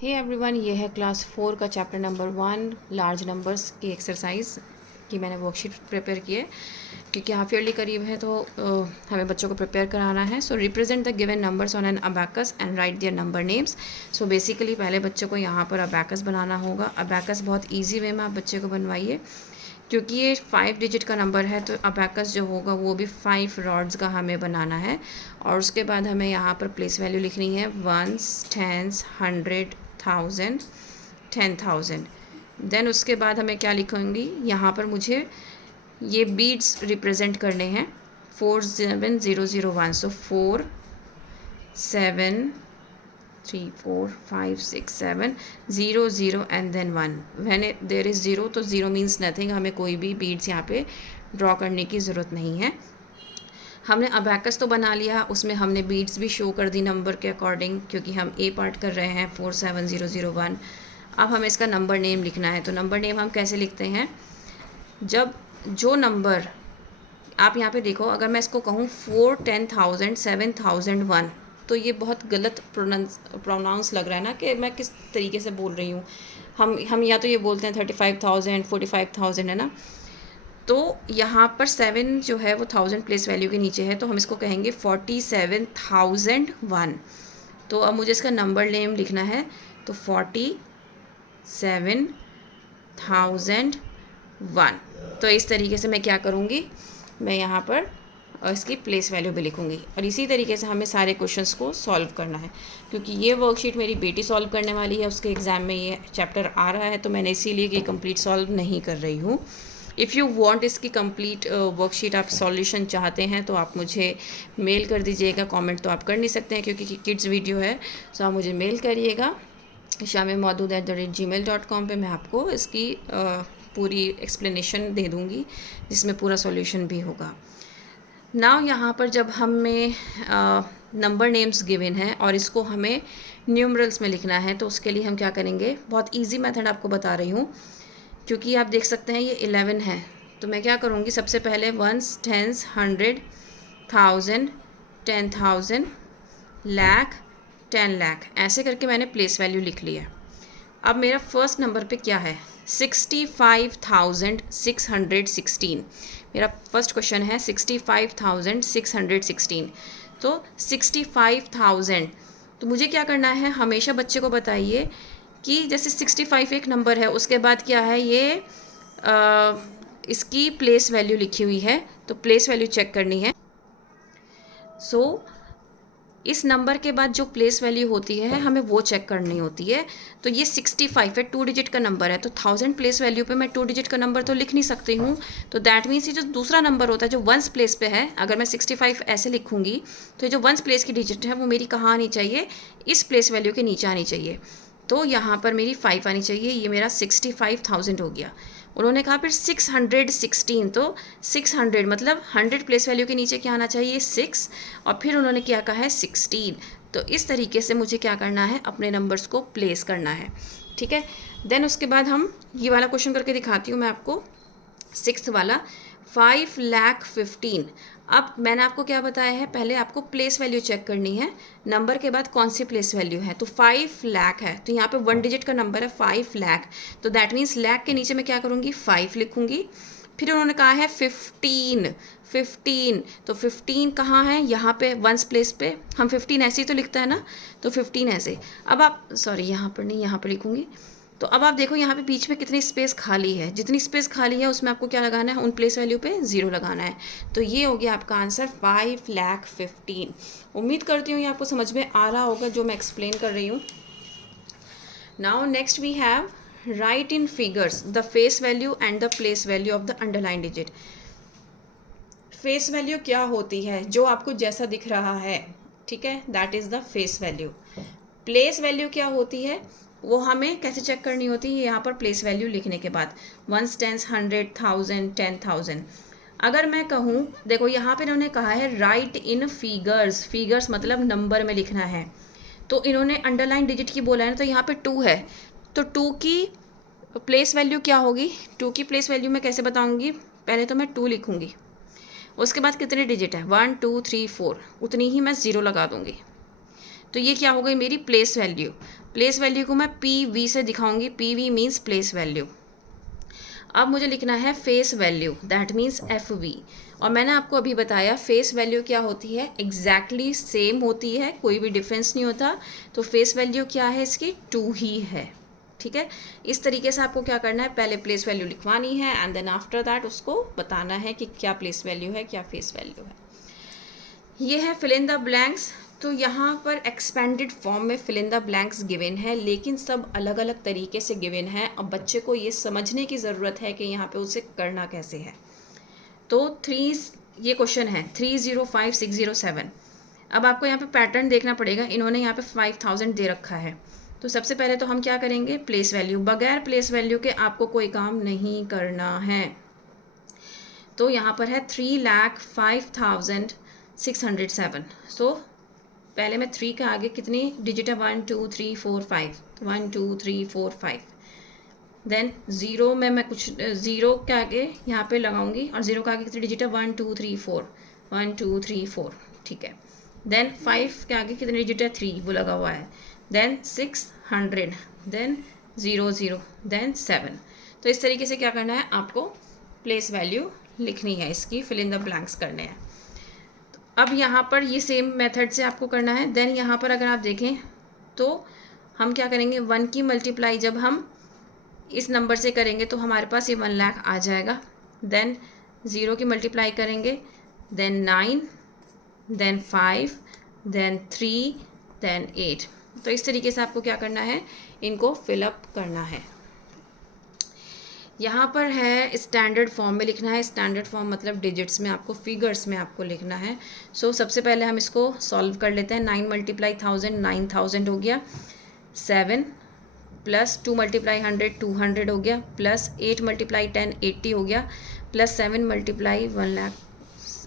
Hey everyone, ये है class 4 का चैप्टर नंबर 1 लार्ज नंबर्स की एक्सरसाइज की मैंने वर्कशीट प्रिपेयर की है क्योंकि हाफ ईयरली करीब है तो हमें बच्चों को प्रिपेयर कराना है। So represent the given numbers on an abacus and write their number names. So basically पहले बच्चों को यहाँ पर अबैकस बनाना होगा। अबैकस बहुत ईजी वे में आप बच्चे को बनवाइए क्योंकि ये 5 डिजिट का नंबर है, तो अबैकस जो होगा वो भी 5 रॉड्स का हमें बनाना है। और उसके बाद हमें यहाँ पर प्लेस वैल्यू लिखनी है वंस, टेंस, 100, 1000, 10,000। देन उसके बाद हमें क्या लिखूँगी, यहाँ पर मुझे ये बीट्स रिप्रेजेंट करने हैं 47001। So 4 7 3 4 5 6 7 0 0 and then 1। When there is zero तो ज़ीरो मीन्स नथिंग, हमें कोई भी बीट्स यहाँ पे ड्रॉ करने की ज़रूरत नहीं है। हमने अबैकस तो बना लिया, उसमें हमने बीट्स भी शो कर दी नंबर के अकॉर्डिंग क्योंकि हम ए पार्ट कर रहे हैं 47001। अब हमें इसका नंबर नेम लिखना है। तो नंबर नेम हम कैसे लिखते हैं, जब जो नंबर आप यहाँ पे देखो, अगर मैं इसको कहूँ 4 10,000 7,001 तो ये बहुत गलत प्रोनाउंस लग रहा है ना कि मैं किस तरीके से बोल रही हूँ। हम या तो ये बोलते हैं 35,000 45,000 है ना। तो यहाँ पर 7 जो है वो 1000 प्लेस वैल्यू के नीचे है, तो हम इसको कहेंगे 47,001। तो अब मुझे इसका नंबर नेम लिखना है, तो 47,001। तो इस तरीके से मैं क्या करूँगी, मैं यहाँ पर इसकी प्लेस वैल्यू भी लिखूँगी। और इसी तरीके से हमें सारे क्वेश्चंस को सॉल्व करना है क्योंकि ये वर्कशीट मेरी बेटी सॉल्व करने वाली है, उसके एग्ज़ाम में ये चैप्टर आ रहा है, तो मैंने इसीलिए ये कंप्लीट सॉल्व नहीं कर रही हूँ। इफ़ यू वांट इसकी कंप्लीट वर्कशीट आप सॉल्यूशन चाहते हैं तो आप मुझे मेल कर दीजिएगा। कमेंट तो आप कर नहीं सकते हैं क्योंकि किड्स वीडियो है, सो आप मुझे मेल करिएगा shamemoudud@gmail.com पे। मैं आपको इसकी पूरी एक्सप्लेनेशन दे दूँगी जिसमें पूरा सॉल्यूशन भी होगा। नाउ यहाँ पर जब हमें नंबर नेम्स गिवन है और इसको हमें न्यूमरल्स में लिखना है, तो उसके लिए हम क्या करेंगे, बहुत इजी मेथड आपको बता रही हूँ क्योंकि आप देख सकते हैं ये 11 है। तो मैं क्या करूँगी, सबसे पहले वंस, टेंस, 100, 1000, 10,000, लाख, 10 लाख, ऐसे करके मैंने प्लेस वैल्यू लिख लिया। अब मेरा फर्स्ट नंबर पे क्या है, 65,616। मेरा फर्स्ट क्वेश्चन है 65,616। तो 65,000, तो मुझे क्या करना है, हमेशा बच्चे को बताइए कि जैसे 65 एक नंबर है, उसके बाद क्या है ये इसकी प्लेस वैल्यू लिखी हुई है, तो प्लेस वैल्यू चेक करनी है। सो इस नंबर के बाद जो प्लेस वैल्यू होती है हमें वो चेक करनी होती है। तो ये 65 है, 2 डिजिट का नंबर है, तो 1000 प्लेस वैल्यू पे मैं 2 डिजिट का नंबर तो लिख नहीं सकती हूँ। तो दैट मीन्स ये जो दूसरा नंबर होता है जो वंस प्लेस पे है, अगर मैं 65 ऐसे लिखूँगी तो ये जो वंस प्लेस की डिजिट है वो मेरी कहाँ आनी चाहिए, इस प्लेस वैल्यू के नीचे आनी चाहिए। तो यहाँ पर मेरी 5 आनी चाहिए, ये मेरा 65,000 हो गया। उन्होंने कहा फिर 616, तो 600 मतलब 100 प्लेस वैल्यू के नीचे क्या आना चाहिए, 6, और फिर उन्होंने क्या कहा है 16। तो इस तरीके से मुझे क्या करना है, अपने नंबर्स को प्लेस करना है, ठीक है। देन उसके बाद हम ये वाला क्वेश्चन करके दिखाती हूँ मैं आपको, 6th वाला 5,15,000। अब मैंने आपको क्या बताया है, पहले आपको प्लेस वैल्यू चेक करनी है, नंबर के बाद कौन सी प्लेस वैल्यू है। तो 5 लाख है, तो यहाँ पे 1 डिजिट का नंबर है 5 लाख, तो दैट मीन्स लाख के नीचे मैं क्या करूँगी, 5 लिखूँगी। फिर उन्होंने कहा है 15, 15, तो 15 कहाँ है, यहाँ पे वंस प्लेस पे, हम 15 ऐसे ही तो लिखता है ना, तो 15 ऐसे। अब आप सॉरी यहाँ पर नहीं, यहाँ पर लिखूँगी। तो अब आप देखो यहाँ पे बीच में कितनी स्पेस खाली है, जितनी स्पेस खाली है उसमें आपको क्या लगाना है, उन प्लेस वैल्यू पे 0 लगाना है। तो ये हो गया आपका आंसर 5,15,000। उम्मीद करती हूँ ये आपको समझ में आ रहा होगा जो मैं एक्सप्लेन कर रही हूँ। Now next we have write in figures the face value and the place value of the underline digit. Face value क्या होती है, जो आपको जैसा दिख रहा है, ठीक है, that is the face value. Place value क्या होती है, वो हमें कैसे चेक करनी होती है, यहाँ पर प्लेस वैल्यू लिखने के बाद वंस, टेंस, 100, 1000, 10,000। अगर मैं कहूँ, देखो यहाँ पे इन्होंने कहा है राइट इन फिगर्स, फिगर्स मतलब नंबर में लिखना है, तो इन्होंने अंडरलाइन डिजिट की बोला है ना, तो यहाँ पे 2 है, तो 2 की प्लेस वैल्यू क्या होगी, 2 की प्लेस वैल्यू मैं कैसे बताऊँगी, पहले तो मैं 2 लिखूँगी, उसके बाद कितने डिजिट है 1 2 3 4, उतनी ही मैं 0 लगा दूँगी। तो ये क्या हो गई मेरी प्लेस वैल्यू। प्लेस वैल्यू को मैं पी वी से दिखाऊंगी, P V means place value. अब मुझे लिखना है face value, that means F V. और मैंने आपको अभी बताया फेस वैल्यू क्या होती है, एग्जैक्टली सेम होती है, कोई भी डिफरेंस नहीं होता। तो फेस वैल्यू क्या है इसकी, 2 ही है। ठीक है, इस तरीके से आपको क्या करना है, पहले प्लेस वैल्यू लिखवानी है एंड देन आफ्टर दैट उसको बताना है कि क्या प्लेस वैल्यू है, क्या फेस वैल्यू है। ये है फिल इन द ब्लैंक्स। तो यहाँ पर एक्सपेंडेड फॉर्म में fill in the blanks given है, लेकिन सब अलग अलग तरीके से गिवन है। अब बच्चे को ये समझने की ज़रूरत है कि यहाँ पे उसे करना कैसे है। तो ये क्वेश्चन है 305607। अब आपको यहाँ पे पैटर्न देखना पड़ेगा, इन्होंने यहाँ पे 5000 दे रखा है। तो सबसे पहले तो हम क्या करेंगे, प्लेस वैल्यू, बगैर प्लेस वैल्यू के आपको कोई काम नहीं करना है। तो यहाँ पर है 3,05,607। सो पहले मैं 3 के आगे कितनी डिजिट है, 1 2 3 4 5, 1 2 3 4 5। देन ज़ीरो में मैं कुछ ज़ीरो के आगे यहाँ पे लगाऊंगी, और ज़ीरो के आगे कितनी डिजिट है, 1 2 3 4, 1 2 3 4। ठीक है, देन 5 के आगे कितनी डिजिट है, 3, वो लगा हुआ है। Then 600, then 0 0, then 7। तो इस तरीके से क्या करना है, आपको प्लेस वैल्यू लिखनी है, इसकी फिल इन द ब्लैंक्स करने हैं। अब यहाँ पर ये सेम मेथड से आपको करना है। देन यहाँ पर अगर आप देखें तो हम क्या करेंगे, 1 की मल्टीप्लाई जब हम इस नंबर से करेंगे तो हमारे पास ये 1 लाख आ जाएगा। देन 0 की मल्टीप्लाई करेंगे, देन 9, देन 5, देन 3, देन 8। तो इस तरीके से आपको क्या करना है, इनको फिलअप करना है। यहाँ पर है स्टैंडर्ड फॉर्म में लिखना है। स्टैंडर्ड फॉर्म मतलब डिजिट्स में, आपको फिगर्स में आपको लिखना है। सो सबसे पहले हम इसको सॉल्व कर लेते हैं। 9 × 1000 9000 हो गया, 7 प्लस 2 × 100 200 हो गया, प्लस 8 × 10 80 हो गया, प्लस 7 × 1 लाख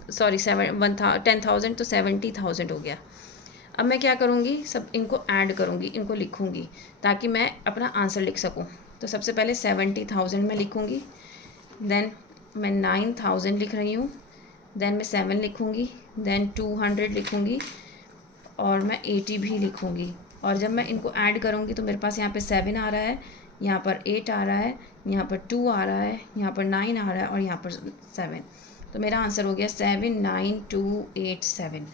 10,000 तो 70,000 हो गया। अब मैं क्या करूँगी, सब इनको ऐड करूँगी, इनको लिखूँगी ताकि मैं अपना आंसर लिख सकूँ। तो सबसे पहले 70,000 में लिखूँगी, देन मैं 9,000 लिख रही हूँ, देन मैं 7 लिखूँगी, देन 200 लिखूँगी, और मैं 80 भी लिखूँगी। और जब मैं इनको ऐड करूँगी तो मेरे पास यहाँ पे 7 आ रहा है, यहाँ पर 8 आ रहा है, यहाँ पर 2 आ रहा है, यहाँ पर 9 आ रहा है, और यहाँ पर 7। तो मेरा आंसर हो गया 79287।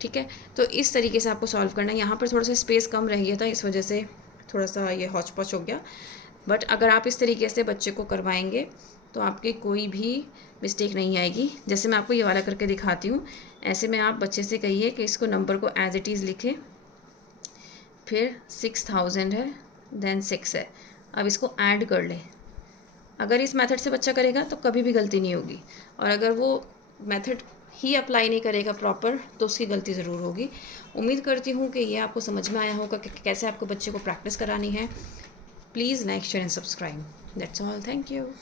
ठीक है, तो इस तरीके से आपको सॉल्व करना है। यहाँ पर थोड़ा सा स्पेस कम रह गया था, इस वजह से थोड़ा सा ये हौच पौच हो गया। बट अगर आप इस तरीके से बच्चे को करवाएंगे तो आपके कोई भी मिस्टेक नहीं आएगी। जैसे मैं आपको ये वाला करके दिखाती हूँ, ऐसे में आप बच्चे से कहिए कि इसको नंबर को एज इट इज़ लिखे, फिर 6000 है, देन 6 है। अब इसको ऐड कर लें। अगर इस मेथड से बच्चा करेगा तो कभी भी गलती नहीं होगी, और अगर वो मेथड ही अप्लाई नहीं करेगा प्रॉपर तो उसकी गलती ज़रूर होगी। उम्मीद करती हूँ कि ये आपको समझ में आया होगा कि कैसे आपको बच्चे को प्रैक्टिस करानी है। Please like share and subscribe. That's all, thank you.